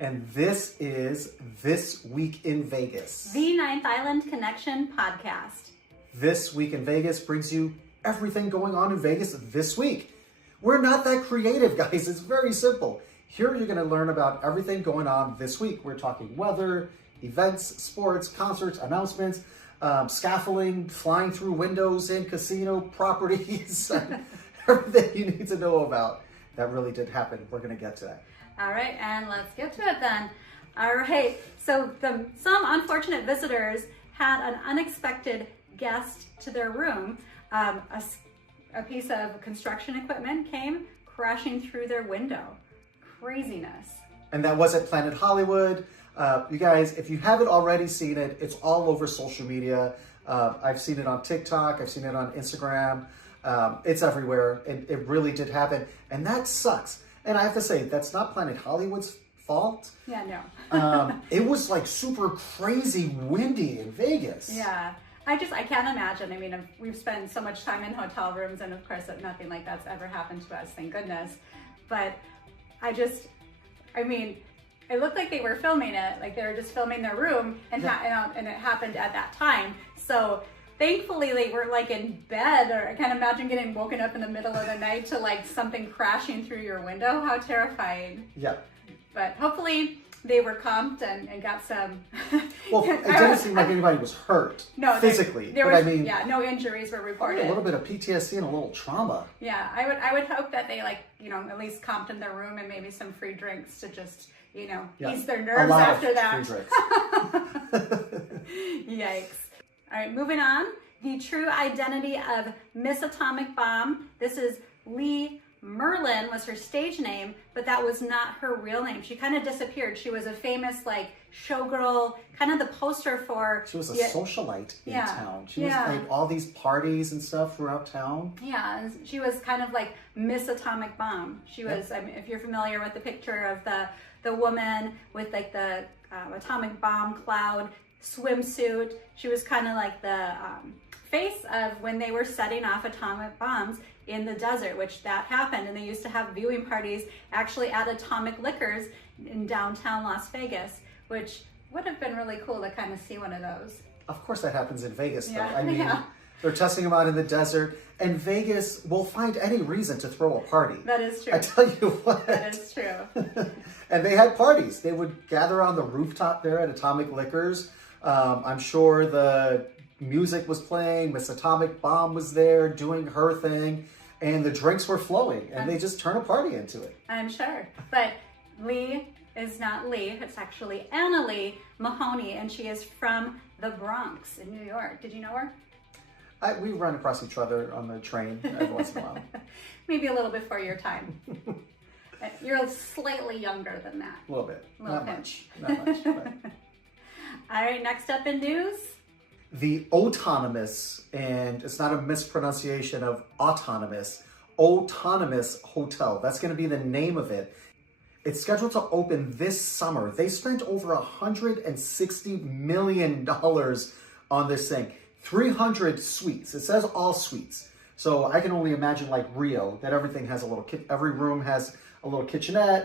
And this is This Week in Vegas. The Ninth Island Connection podcast. This Week in Vegas brings you everything going on in Vegas this week. We're not that creative, guys. It's very simple. Here you're going to learn about everything going on this week. We're talking weather, events, sports, concerts, announcements, scaffolding, flying through windows in casino properties, everything you need to know about. That really did happen. We're going to get to that. All right, and let's get to it then. All right, so some unfortunate visitors had an unexpected guest to their room. A piece of construction equipment came crashing through their window. Craziness. And that was at Planet Hollywood. You guys, if you haven't already seen it, it's all over social media. I've seen it on TikTok. I've seen it on Instagram. It's everywhere. It really did happen. And that sucks. And I have to say, that's not Planet Hollywood's fault. Yeah, no. It was like super crazy windy in Vegas. Yeah. I can't imagine. I mean, we've spent so much time in hotel rooms, and of course nothing like that's ever happened to us, thank goodness. But it looked like they were filming it, like they were just filming their room, and it happened at that time. So thankfully they were like in bed, or I can't imagine getting woken up in the middle of the night to like something crashing through your window. How terrifying. Yeah. But hopefully they were comped and got some. Well, it didn't seem like anybody was hurt physically. No injuries were reported. A little bit of PTSD and a little trauma. Yeah, I would hope that they at least comped in their room and maybe some free drinks to just, ease their nerves after that. Free drinks. Yikes. All right, moving on. The true identity of Miss Atomic Bomb. This is Lee Merlin was her stage name, but that was not her real name. She kind of disappeared. She was a famous showgirl, kind of the poster for... She was a socialite in town. She was like all these parties and stuff throughout town. Yeah, and she was kind of like Miss Atomic Bomb. She was, if you're familiar with the picture of the woman with like the atomic bomb cloud swimsuit, she was kind of like the face of when they were setting off atomic bombs in the desert, which that happened. And they used to have viewing parties actually at Atomic Liquors in downtown Las Vegas, which would have been really cool to kind of see one of those. Of course that happens in Vegas, though. I mean, they're testing them out in the desert, and Vegas will find any reason to throw a party. That is true. I tell you what. That is true. And they had parties. They would gather on the rooftop there at Atomic Liquors. I'm sure the music was playing. Miss Atomic Bomb was there doing her thing, and the drinks were flowing, and they just turn a party into it. I'm sure. But Lee is not Lee. It's actually Anna Lee Mahoney, and she is from the Bronx in New York. Did you know her? We run across each other on the train every once in a while. Maybe a little before your time. You're slightly younger than that. A little bit. Not much. But... All right, next up in news. The autonomous, and it's not a mispronunciation of autonomous, autonomous hotel. That's going to be the name of it. It's scheduled to open this summer. They spent over $160 million on this thing. 300 suites. It says all suites. So I can only imagine like Rio, that everything has a little, every room has a little kitchenette,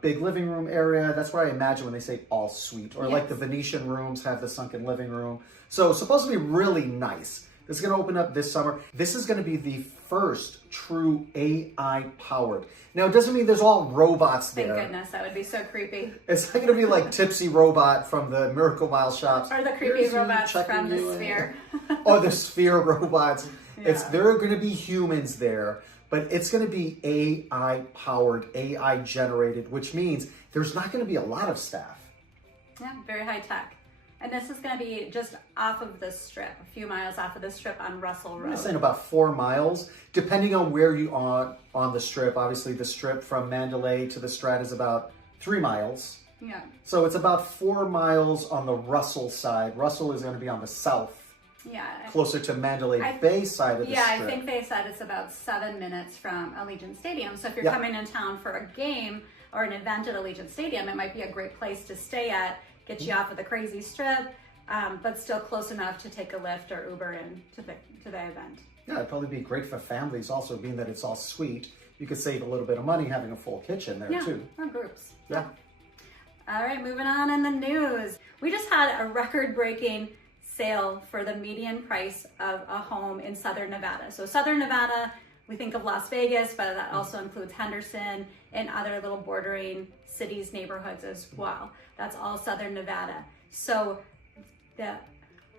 big living room area. That's what I imagine when they say all suite. Or like the Venetian rooms have the sunken living room. So it's supposed to be really nice. This is going to open up this summer. This is going to be the first true AI powered. Now, it doesn't mean there's all robots there. Thank goodness, that would be so creepy. It's not going to be like Tipsy Robot from the Miracle Mile shops. Or the creepy robots from the Sphere. Or the Sphere robots. There are going to be humans there, but it's going to be AI powered, AI generated, which means there's not going to be a lot of staff. Yeah, very high tech. And this is going to be just off of the strip, a few miles off of the strip on Russell Road. I'm saying about 4 miles, depending on where you are on the strip. Obviously, the strip from Mandalay to the Strat is about 3 miles. Yeah. So it's about 4 miles on the Russell side. Russell is going to be on the south. Yeah. Closer to Mandalay Bay side of the strip. Yeah, I think they said it's about 7 minutes from Allegiant Stadium. So if you're coming in town for a game or an event at Allegiant Stadium, it might be a great place to stay at. Get you off of the crazy strip, but still close enough to take a Lyft or Uber in to the event. Yeah, it'd probably be great for families also, being that it's all suite. You could save a little bit of money having a full kitchen there too. Or groups. Yeah. All right, moving on in the news. We just had a record-breaking sale for the median price of a home in Southern Nevada. So Southern Nevada, we think of Las Vegas, but that also includes Henderson and other little bordering cities, neighborhoods as well. That's all Southern Nevada. So the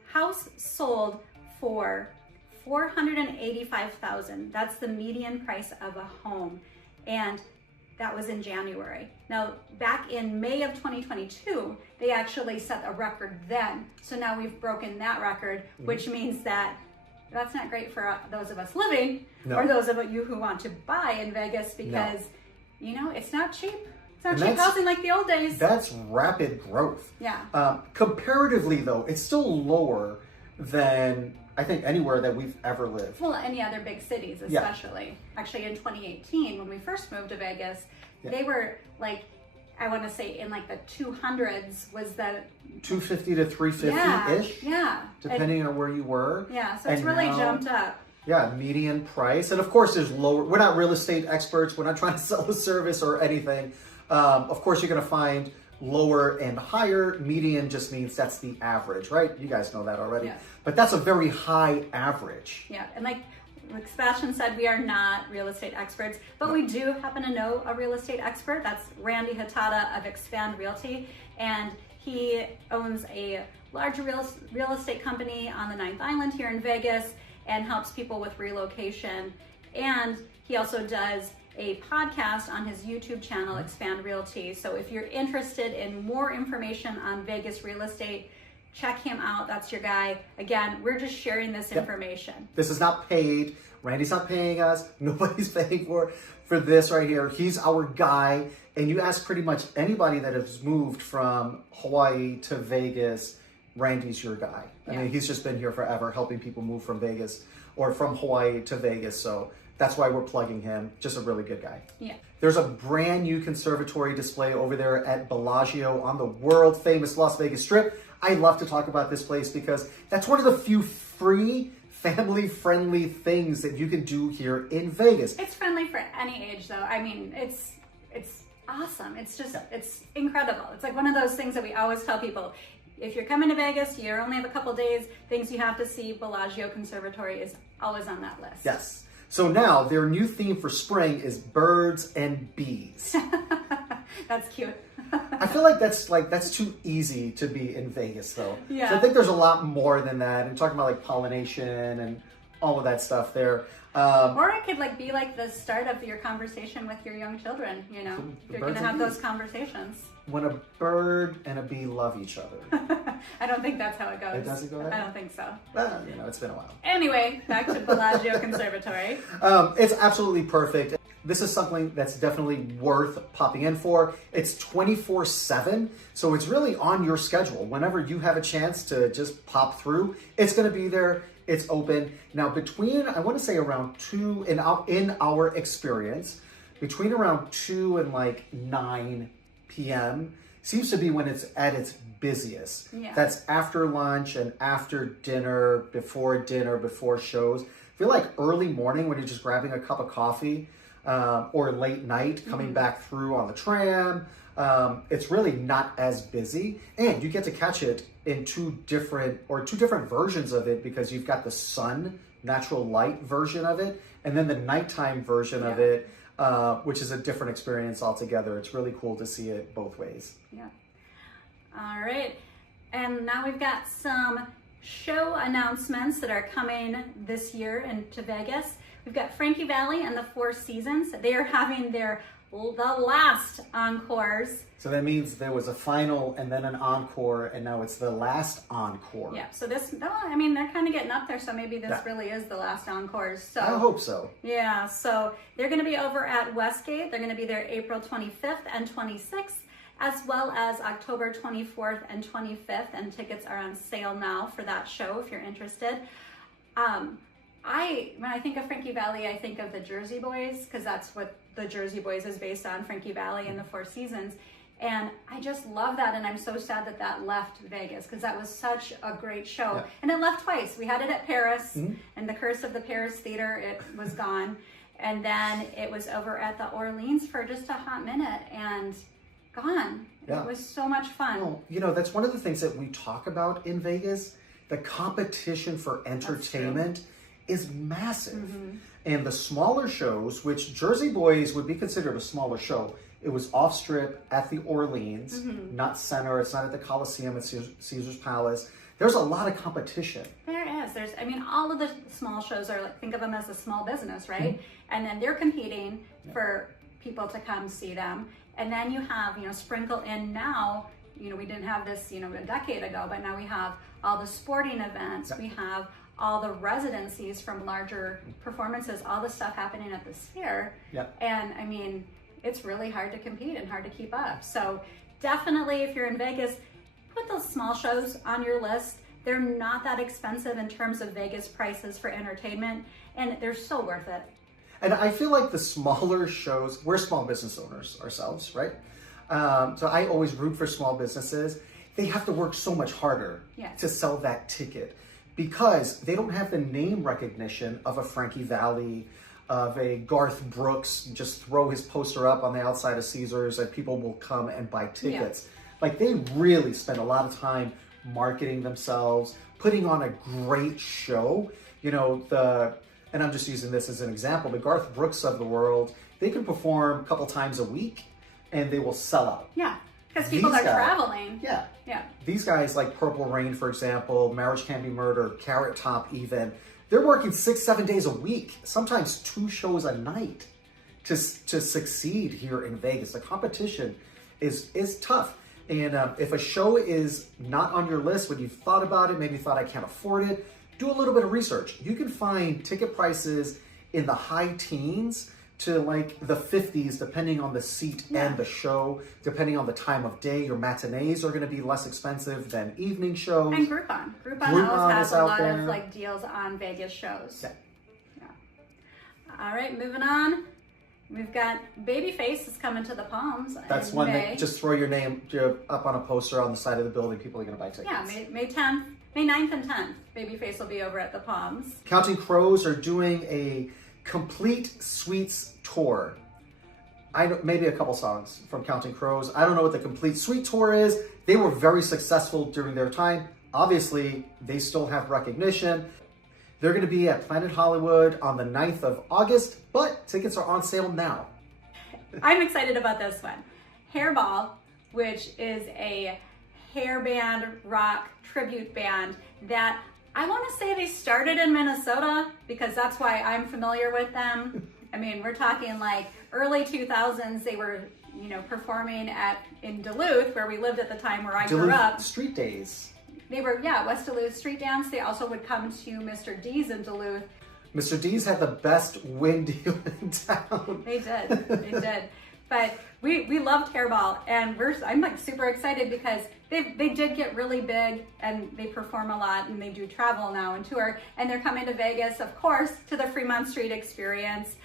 house sold for $485,000. That's the median price of a home. And that was in January. Now, back in May of 2022, they actually set a record then. So now we've broken that record, which means that that's not great for those of us living or those of you who want to buy in Vegas because, you know, it's not cheap. It's not cheap housing like the old days. That's rapid growth. Yeah. Comparatively, though, it's still lower than I think anywhere that we've ever lived. Well, any other big cities, especially. Yeah. Actually, in 2018, when we first moved to Vegas, they were like, I want to say in like the 200s was the 250 to 350-ish. Yeah. Depending on where you were. Yeah, so it's really jumped up. Yeah, median price. And of course, there's lower. We're not real estate experts. We're not trying to sell a service or anything. Of course, you're going to find lower and higher. Median just means that's the average, right? You guys know that already. Yeah. But that's a very high average. Yeah, and like Sebastian said, we are not real estate experts, but we do happen to know a real estate expert. That's Randy Hatada of Expand Realty, and he owns a large real estate company on the 9th Island here in Vegas and helps people with relocation. And he also does a podcast on his YouTube channel, Expand Realty. So if you're interested in more information on Vegas real estate, check him out. That's your guy. Again, we're just sharing this information. This is not paid. Randy's not paying us. Nobody's paying for this right here. He's our guy. And you ask pretty much anybody that has moved from Hawaii to Vegas, Randy's your guy. I mean, he's just been here forever helping people move from Vegas or from Hawaii to Vegas. So that's why we're plugging him. Just a really good guy. Yeah. There's a brand new conservatory display over there at Bellagio on the world famous Las Vegas Strip. I love to talk about this place because that's one of the few free, family-friendly things that you can do here in Vegas. It's friendly for any age, though. I mean, it's awesome. It's just, it's incredible. It's like one of those things that we always tell people. If you're coming to Vegas, you only have a couple days, things you have to see, Bellagio Conservatory is always on that list. Yes. So now their new theme for spring is birds and bees. That's cute. I feel like that's too easy to be in Vegas though. Yeah. So I think there's a lot more than that. And talking about like pollination and all of that stuff there. Or it could like be like the start of your conversation with your young children, you know. You're gonna have those conversations. When a bird and a bee love each other. I don't think that's how it goes. It doesn't go that way? I don't think so. Well, you know, it's been a while. Anyway, back to Bellagio Conservatory. It's absolutely perfect. This is something that's definitely worth popping in for. It's 24/7, so it's really on your schedule. Whenever you have a chance to just pop through, it's going to be there. It's open. Now, between, I want to say around 2, in our experience, between around 2 and like 9 p.m. seems to be when it's at its busiest. Yeah. That's after lunch and after dinner, before shows. I feel like early morning when you're just grabbing a cup of coffee, or late night coming back through on the tram, it's really not as busy, and you get to catch it in two different versions of it, because you've got the sun, natural light version of it, and then the nighttime version of it, which is a different experience altogether. It's really cool to see it both ways. Yeah. All right. And now we've got some show announcements that are coming this year into Vegas. We've got Frankie Valli and the Four Seasons. They are having the last encores. So that means there was a final and then an encore, and now it's the last encore. Yeah, so this, I mean, they're kind of getting up there, so maybe this really is the last encores. So I hope so. Yeah, so they're going to be over at Westgate. They're going to be there April 25th and 26th, as well as October 24th and 25th, and tickets are on sale now for that show if you're interested. When I think of Frankie Valli, I think of the Jersey Boys, because that's what the Jersey Boys is based on, Frankie Valli and the Four Seasons. And I just love that, and I'm so sad that that left Vegas, because that was such a great show. Yeah. And it left twice. We had it at Paris, and the Curse of the Paris Theater, it was gone. And then it was over at the Orleans for just a hot minute, and gone. Yeah. It was so much fun. Well, you know, that's one of the things that we talk about in Vegas. The competition for entertainment is massive. And the smaller shows, which Jersey Boys would be considered a smaller show, it was off strip at the Orleans, not center. It's not at the Coliseum, it's Caesar's Palace. There's a lot of competition. There is. I mean, all of the small shows are like, think of them as a small business, right? And then they're competing for people to come see them. And then you have, sprinkle in now, we didn't have this, a decade ago, but now we have all the sporting events. We have all the residencies from larger performances, all the stuff happening at the Sphere. And I mean, it's really hard to compete and hard to keep up. So definitely, if you're in Vegas, put those small shows on your list. They're not that expensive in terms of Vegas prices for entertainment, and they're so worth it. And I feel like the smaller shows, we're small business owners ourselves, right? So I always root for small businesses. They have to work so much harder to sell that ticket because they don't have the name recognition of a Frankie Valli, of a Garth Brooks. Just throw his poster up on the outside of Caesars and people will come and buy tickets. Like, they really spend a lot of time marketing themselves, putting on a great show. And I'm just using this as an example, the Garth Brooks of the world, they can perform a couple times a week and they will sell out. Yeah, because people are traveling. Yeah. Yeah. These guys like Purple Rain, for example, Marriage Can't Be Murder, Carrot Top even, they're working 6-7 days a week, sometimes 2 shows a night to succeed here in Vegas. The competition is tough. And if a show is not on your list, when you've thought about it, maybe you thought I can't afford it, do a little bit of research. You can find ticket prices in the high teens to like the 50s, depending on the seat and the show, depending on the time of day. Your matinees are gonna be less expensive than evening shows. And Groupon. Groupon always has a lot of like deals on Vegas shows. Yeah. All right, moving on. We've got Babyface is coming to the Palms. That's one that just throw your name up on a poster on the side of the building. People are gonna buy tickets. Yeah, May 10th. May 9th and 10th, Babyface will be over at the Palms. Counting Crows are doing a complete suites tour. I know maybe a couple songs from Counting Crows. I don't know what the complete suite tour is. They were very successful during their time. Obviously, they still have recognition. They're going to be at Planet Hollywood on the 9th of August, but tickets are on sale now. I'm excited about this one. Hairball, which is a hair band rock tribute band that I want to say they started in Minnesota because that's why I'm familiar with them. I mean, we're talking like early 2000s. They were, performing in Duluth, where we lived at the time where I grew up. Street Days. They were, West Duluth Street Dance. They also would come to Mr. D's in Duluth. Mr. D's had the best wing deal in town. They did. But we loved Hairball, and I'm like super excited because they did get really big and they perform a lot and they do travel now and tour, and they're coming to Vegas, of course, to the Fremont Street Experience,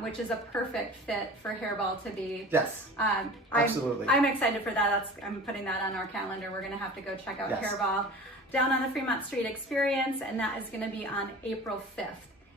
which is a perfect fit for Hairball to be. Yes, absolutely. I'm excited for that. I'm putting that on our calendar. We're going to have to go check out Hairball down on the Fremont Street Experience, and that is going to be on April 5th.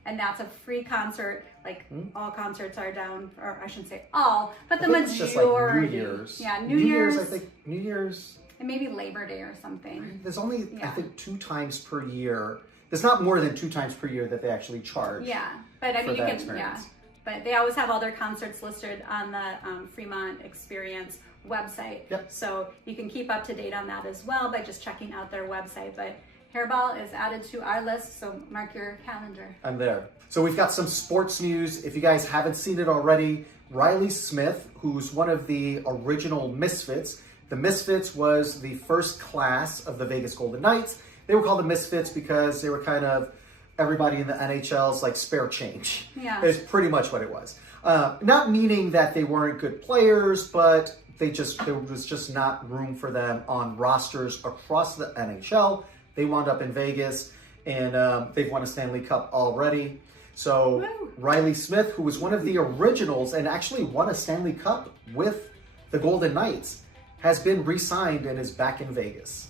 And that's a free concert. Like all concerts are down, or I shouldn't say all, but the majority. It's just like New Year's. Yeah, New Year's. I think New Year's. And maybe Labor Day or something. There's only, I think, 2 times per year. There's not more than 2 times per year that they actually charge. Yeah, but I mean, you can, but they always have all their concerts listed on the Fremont Experience website. Yep. So you can keep up to date on that as well by just checking out their website. But Hairball is added to our list, so mark your calendar. I'm there. So we've got some sports news. If you guys haven't seen it already, Riley Smith, who's one of the original Misfits. The Misfits was the first class of the Vegas Golden Knights. They were called the Misfits because they were kind of everybody in the NHL's like spare change. Yeah. It's pretty much what it was. Not meaning that they weren't good players, but there was just not room for them on rosters across the NHL. They wound up in Vegas, and they've won a Stanley Cup already. So Riley Smith, who was one of the originals and actually won a Stanley Cup with the Golden Knights, has been re-signed and is back in Vegas.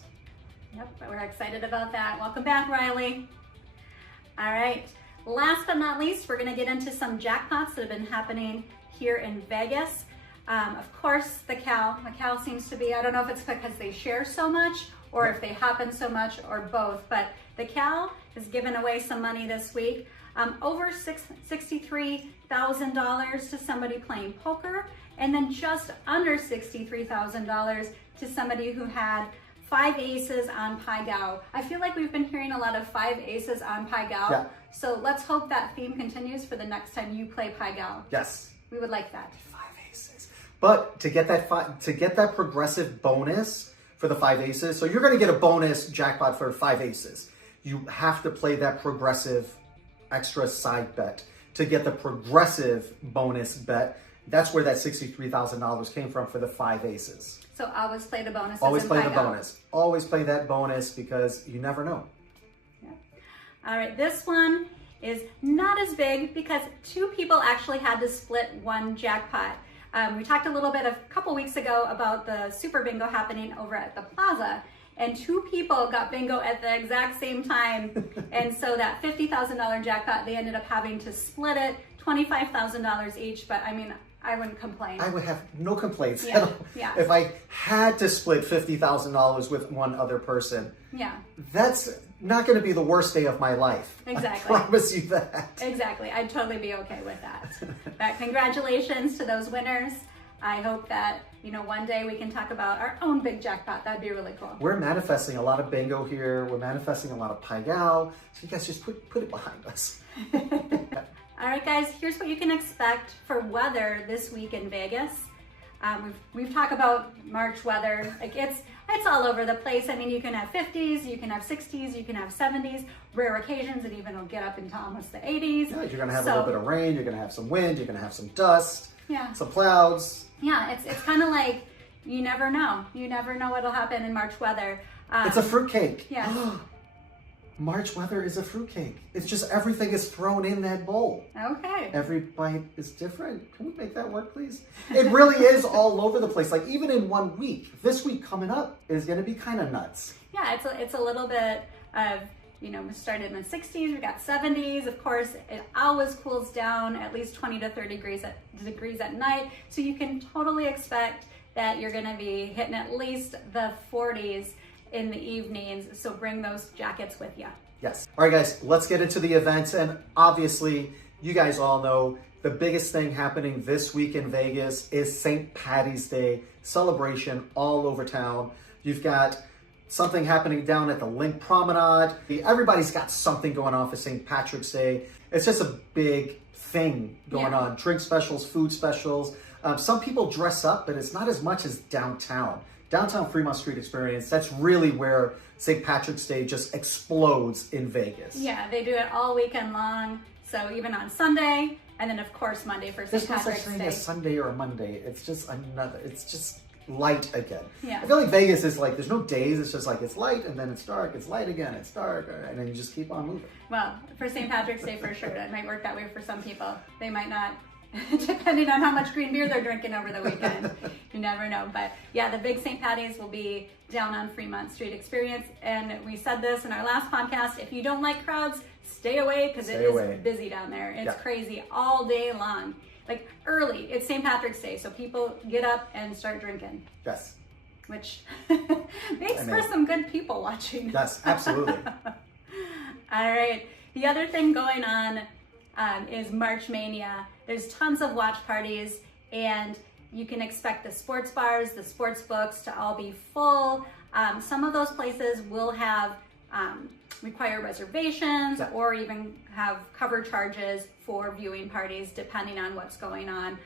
Yep, we're excited about that. Welcome back, Riley. All right, last but not least, we're gonna get into some jackpots that have been happening here in Vegas. Of course, the cow. The cow seems to be, I don't know if it's because they share so much or if they happen so much or both, but the cow is giving away some money this week. Over $63,000 to somebody playing poker, and then just under $63,000 to somebody who had 5 aces on Pai Gow. I feel like we've been hearing a lot of 5 aces on Pai Gow. Yeah. So let's hope that theme continues for the next time you play Pai Gow. Yes. We would like that. 5 aces. But to get that progressive bonus for the 5 aces, so you're going to get a bonus jackpot for 5 aces. You have to play that progressive extra side bet to get the progressive bonus bet. That's where that $63,000 came from for the 5 aces. So always play the bonus. Always play the bonus. Always play that bonus because you never know. Yeah. All right, this one is not as big because 2 people actually had to split one jackpot. We talked a little bit a couple weeks ago about the Super Bingo happening over at the Plaza, and 2 people got bingo at the exact same time. And so that $50,000 jackpot, they ended up having to split it, $25,000 each. But I mean, I wouldn't complain. I would have no complaints Yeah, at all. yeah. If I had to split $50,000 with one other person. Yeah. That's not going to be the worst day of my life. Exactly. I promise you that. Exactly. I'd totally be okay with that. But congratulations to those winners. I hope that, one day we can talk about our own big jackpot. That'd be really cool. We're manifesting a lot of bingo here. We're manifesting a lot of Pai Gow. So you guys just put it behind us. All right, guys, here's what you can expect for weather this week in Vegas. We've talked about March weather. Like it's all over the place. I mean, you can have 50s, you can have 60s, you can have 70s. Rare occasions, it even will get up into almost the 80s. Yeah, you're going to have a little bit of rain. You're going to have some wind. You're going to have some dust. Yeah. Some clouds. Yeah, it's kind of like you never know. You never know what'll happen in March weather. It's a fruitcake. Yeah. March weather is a fruitcake. It's just everything is thrown in that bowl. Okay. Every bite is different. Can we make that work, please? It really is all over the place. Like even in 1 week, this week coming up is going to be kind of nuts. Yeah, it's a little bit of, we started in the 60s, we got 70s. Of course, it always cools down at least 20 to 30 degrees at night. So you can totally expect that you're going to be hitting at least the 40s in the evenings. So bring those jackets with you. Yes. All right, guys, let's get into the events. And obviously, you guys all know the biggest thing happening this week in Vegas is St. Paddy's Day celebration all over town. You've got something happening down at the Link Promenade. Everybody's got something going on for St. Patrick's Day. It's just a big thing going on. Drink specials, food specials. Some people dress up, but it's not as much as downtown. Downtown Fremont Street experience, that's really where St. Patrick's Day just explodes in Vegas. Yeah, they do it all weekend long. So even on Sunday, and then of course Monday for St. Patrick's Day. There's no such thing as Sunday or a Monday. It's just light again. Yeah. I feel like Vegas is like, there's no days. It's just like, it's light and then it's dark. It's light again, it's dark. And then you just keep on moving. Well, for St. Patrick's Day for sure. That might work that way for some people. They might not, depending on how much green beer they're drinking over the weekend. You never know. But yeah, the big St. Patty's will be down on Fremont Street experience. And we said this in our last podcast, if you don't like crowds, stay away because it is busy down there. It's crazy all day long. Like early, it's St. Patrick's Day, so people get up and start drinking. Yes. Which makes for some good people watching. Yes, absolutely. All right. The other thing going on is March Mania. There's tons of watch parties, and you can expect the sports bars, the sports books to all be full. Some of those places will have require reservations or even have cover charges for viewing parties depending on what's going on.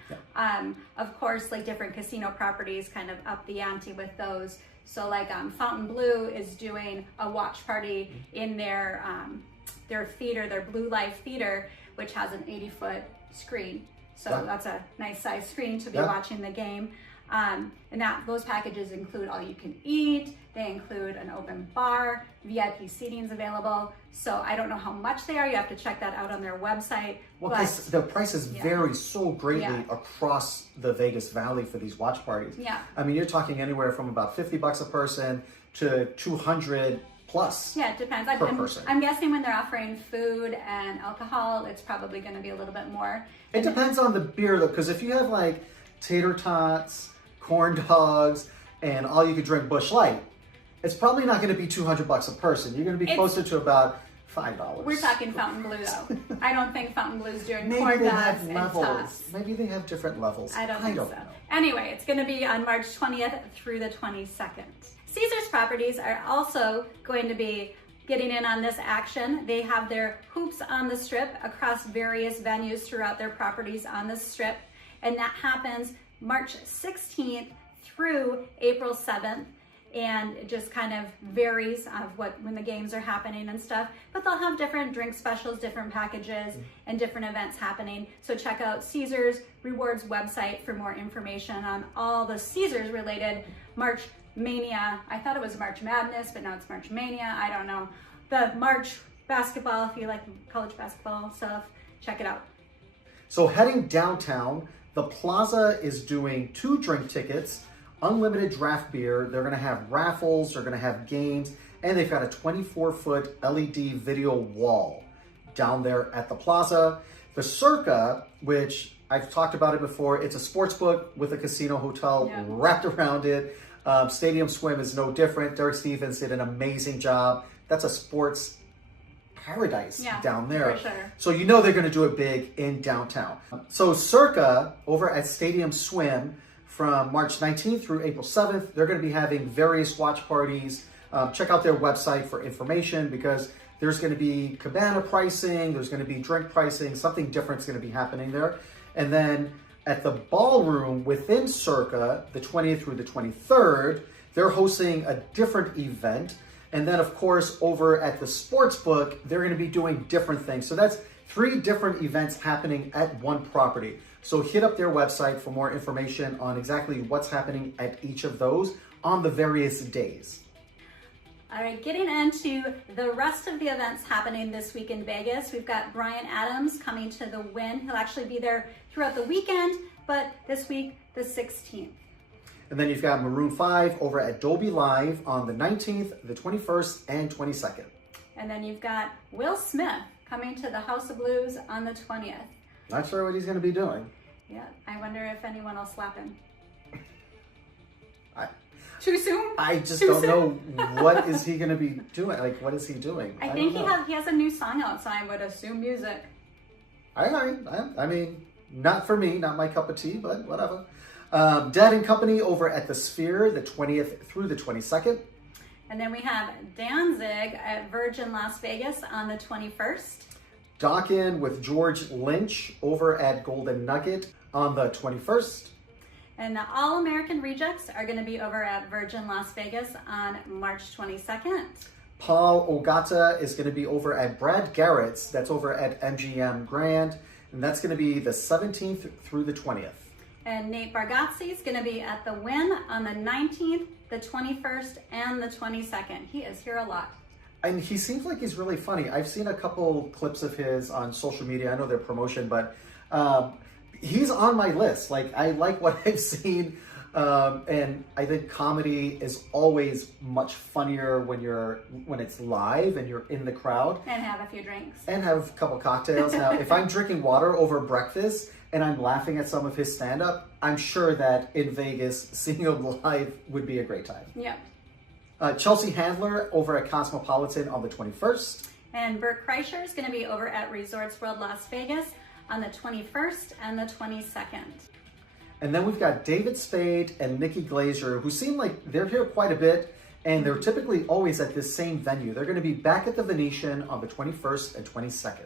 Of course, like different casino properties kind of up the ante with those. So like Fontainebleau is doing a watch party in their theater, their Blue Life Theater, which has an 80-foot screen. So that's a nice size screen to be watching the game. And those packages include all you can eat. They include an open bar, VIP seating is available. So I don't know how much they are. You have to check that out on their website. Well, because the prices vary so greatly across the Vegas Valley for these watch parties. Yeah. I mean, you're talking anywhere from about $50 a person to $200 plus. Yeah, it depends. Per person. I'm guessing when they're offering food and alcohol, it's probably going to be a little bit more. It depends on the beer, though, because if you have like tater tots, corn dogs, and all you could drink Busch Light, it's probably not going to be $200 a person. You're going to be closer to about $5. We're talking Fountain Blue though. I don't think Fountain Blue's doing Maybe corn they dogs have and levels. tots. Maybe they have different levels. I don't think so. Know. Anyway, it's going to be on March 20th through the 22nd. Caesars Properties are also going to be getting in on this action. They have their hoops on the strip across various venues throughout their properties on the strip, and that happens March 16th through April 7th. And it just kind of varies of when the games are happening and stuff, but they'll have different drink specials, different packages, and different events happening. So check out Caesars Rewards website for more information on all the Caesars related March Mania. I thought it was March Madness, but now it's March Mania. I don't know. The March basketball, if you like college basketball stuff, check it out. So heading downtown, the Plaza is doing 2 drink tickets, unlimited draft beer. They're going to have raffles, they're going to have games, and they've got a 24-foot LED video wall down there at the Plaza. The Circa, which I've talked about it before, it's a sports book with a casino hotel wrapped around it. Stadium Swim is no different. Derek Stevens did an amazing job. That's a sports paradise down there. For sure. So you know they're going to do it big in downtown. So Circa over at Stadium Swim from March 19th through April 7th, they're going to be having various watch parties. Check out their website for information because there's going to be cabana pricing, there's going to be drink pricing, something different is going to be happening there. And then at the ballroom within Circa, the 20th through the 23rd, they're hosting a different event. And then of course, over at the Sportsbook, they're going to be doing different things. So that's 3 different events happening at one property. So hit up their website for more information on exactly what's happening at each of those on the various days. All right, getting into the rest of the events happening this week in Vegas, we've got Bryan Adams coming to the Wynn. He'll actually be there throughout the weekend, but this week, the 16th. And then you've got Maroon 5 over at Dolby Live on the 19th, the 21st, and 22nd. And then you've got Will Smith coming to the House of Blues on the 20th. Not sure what he's going to be doing. Yeah, I wonder if anyone will slap him. Too soon? I just don't know what is he going to be doing. Like, what is he doing? I think he has a new song out, so I would assume music. I mean, not for me, not my cup of tea, but whatever. Dead and Company over at the Sphere, the 20th through the 22nd. And then we have Danzig at Virgin Las Vegas on the 21st. Dokken with George Lynch over at Golden Nugget on the 21st. And the All-American Rejects are going to be over at Virgin Las Vegas on March 22nd. Paul Ogata is going to be over at Brad Garrett's. That's over at MGM Grand. And that's going to be the 17th through the 20th. And Nate Bargatze is going to be at the Wynn on the 19th, the 21st, and the 22nd. He is here a lot. And he seems like he's really funny. I've seen a couple clips of his on social media. I know their promotion, but he's on my list. Like, I like what I've seen. And I think comedy is always much funnier when it's live and you're in the crowd. And have a few drinks. And have a couple cocktails. Now, if I'm drinking water over breakfast and I'm laughing at some of his stand-up, I'm sure that in Vegas, seeing him live would be a great time. Yep. Chelsea Handler over at Cosmopolitan on the 21st. And Bert Kreischer is going to be over at Resorts World Las Vegas on the 21st and the 22nd. And then we've got David Spade and Nikki Glazer, who seem like they're here quite a bit, and they're typically always at this same venue. They're going to be back at the Venetian on the 21st and 22nd.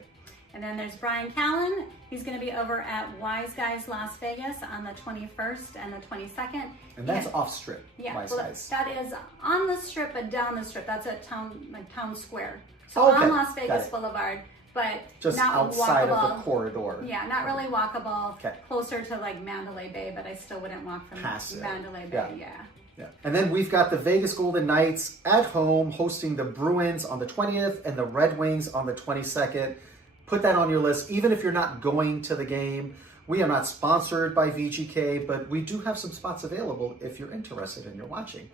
And then there's Brian Callen. He's going to be over at Wise Guys Las Vegas on the 21st and the 22nd. And that's off strip. Yeah, Wise Guys. that is on the strip, but down the strip. That's at town square. So Okay, on Las Vegas Boulevard, but just not outside walkable. of the corridor. Yeah, not really walkable. Okay. Closer to like Mandalay Bay, but I still wouldn't walk from Mandalay Bay. Yeah. And then we've got the Vegas Golden Knights at home hosting the Bruins on the 20th and the Red Wings on the 22nd. Put that on your list, even if you're not going to the game. We are not sponsored by VGK, but we do have some spots available if you're interested and you're watching.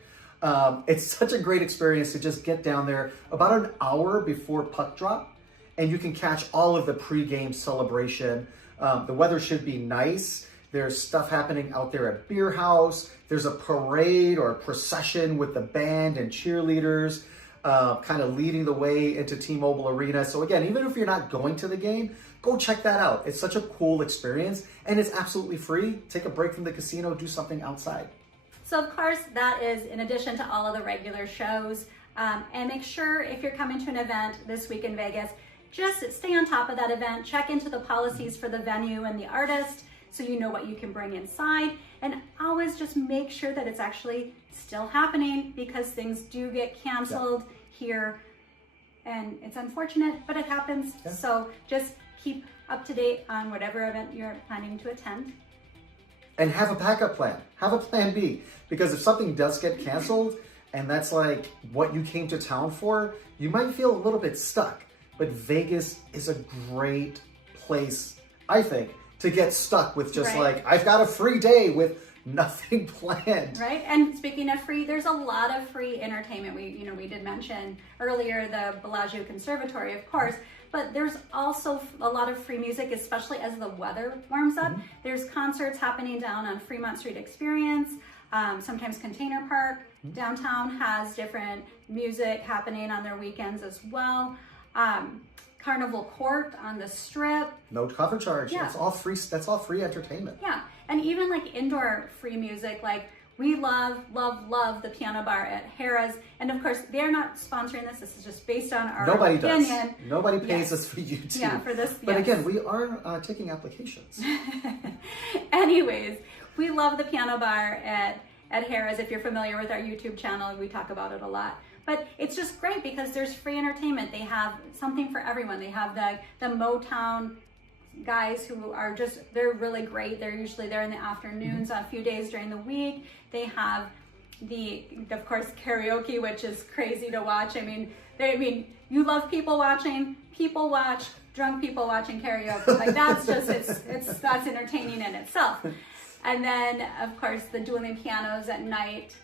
It's such a great experience to just get down there about an hour before puck drop, and you can catch all of the pregame celebration. The weather should be nice. There's stuff happening out there at Beer House. There's a parade or a procession with the band and cheerleaders kind of leading the way into T-Mobile Arena. So again, even if you're not going to the game, go check that out. It's such a cool experience and it's absolutely free. Take a break from the casino, do something outside. So of course, that is in addition to all of the regular shows. And make sure if you're coming to an event this week in Vegas, just stay on top of that event, check into the policies for the venue and the artist so you know what you can bring inside. And always just make sure that it's actually still happening because things do get canceled here. And it's unfortunate, but it happens. Yeah. So just keep up to date on whatever event you're planning to attend. And have a backup plan. Have a plan B. Because if something does get canceled and that's like what you came to town for, you might feel a little bit stuck. But Vegas is a great place, I think, to get stuck with just like, I've got a free day with nothing planned. Right. And speaking of free, there's a lot of free entertainment. We did mention earlier the Bellagio Conservatory, of course, but there's also a lot of free music, especially as the weather warms up. There's concerts happening down on Fremont Street Experience. Sometimes Container Park downtown has different music happening on their weekends as well. Carnival Court on the Strip. No cover charge. Yeah. It's all free. That's all free entertainment. Yeah. And even like indoor free music, like we love the piano bar at Harrah's. And of course, they're not sponsoring this. This is just based on our opinion. Nobody pays us for YouTube. Yeah, for this. But again, we are taking applications. Anyways, we love the piano bar at Harrah's. If you're familiar with our YouTube channel, we talk about it a lot. But it's just great because there's free entertainment. They have something for everyone. They have the Motown guys who are they're really great. They're usually there in the afternoons, a few days during the week. They have of course, karaoke, which is crazy to watch. I mean, you love people watching, people watch, drunk people watching karaoke. Like that's just, that's entertaining in itself. And then of course the dueling pianos at night.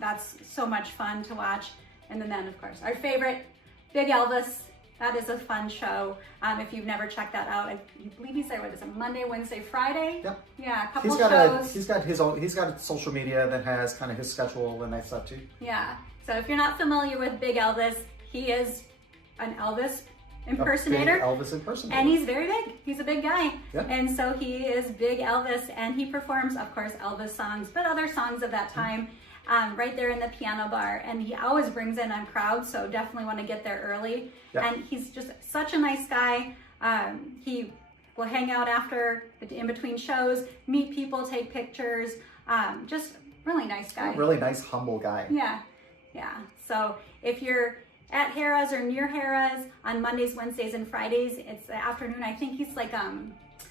That's so much fun to watch. And then, of course, our favorite, Big Elvis. That is a fun show. If you've never checked that out, I believe he's there. What is it? Monday, Wednesday, Friday. Yep. Yeah, a couple shows. He's got his own. He's got social media that has kind of his schedule and that stuff too. Yeah. So if you're not familiar with Big Elvis, he is an Elvis impersonator. A big Elvis impersonator. And he's very big. He's a big guy. Yep. And so he is Big Elvis, and he performs, of course, Elvis songs, but other songs of that time. Right there in the piano bar, and he always brings in a crowd, so definitely want to get there early. Yep. And he's just such a nice guy. He will hang out in between shows, meet people, take pictures. Just really nice guy. A really nice, humble guy. Yeah. So if you're at Harrah's or near Harrah's on Mondays, Wednesdays, and Fridays, it's the afternoon. I think he's like a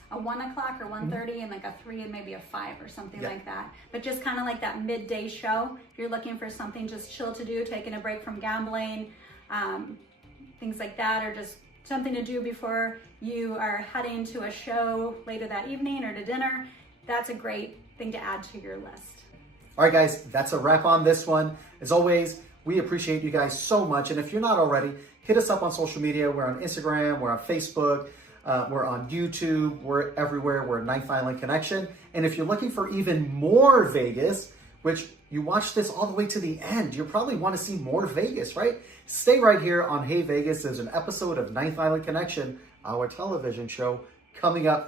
1 o'clock or 1:30 and like a 3 and maybe a 5 or something like that. But just kind of like that midday show. If you're looking for something just chill to do, taking a break from gambling, things like that, or just something to do before you are heading to a show later that evening or to dinner, that's a great thing to add to your list. All right, guys, that's a wrap on this one. As always, we appreciate you guys so much. And if you're not already, hit us up on social media. We're on Instagram, we're on Facebook, we're on YouTube, we're everywhere. We're Ninth Island Connection. And if you're looking for even more Vegas, which you watch this all the way to the end, you probably want to see more Vegas, right? Stay right here on Hey Vegas. There's an episode of Ninth Island Connection, our television show, coming up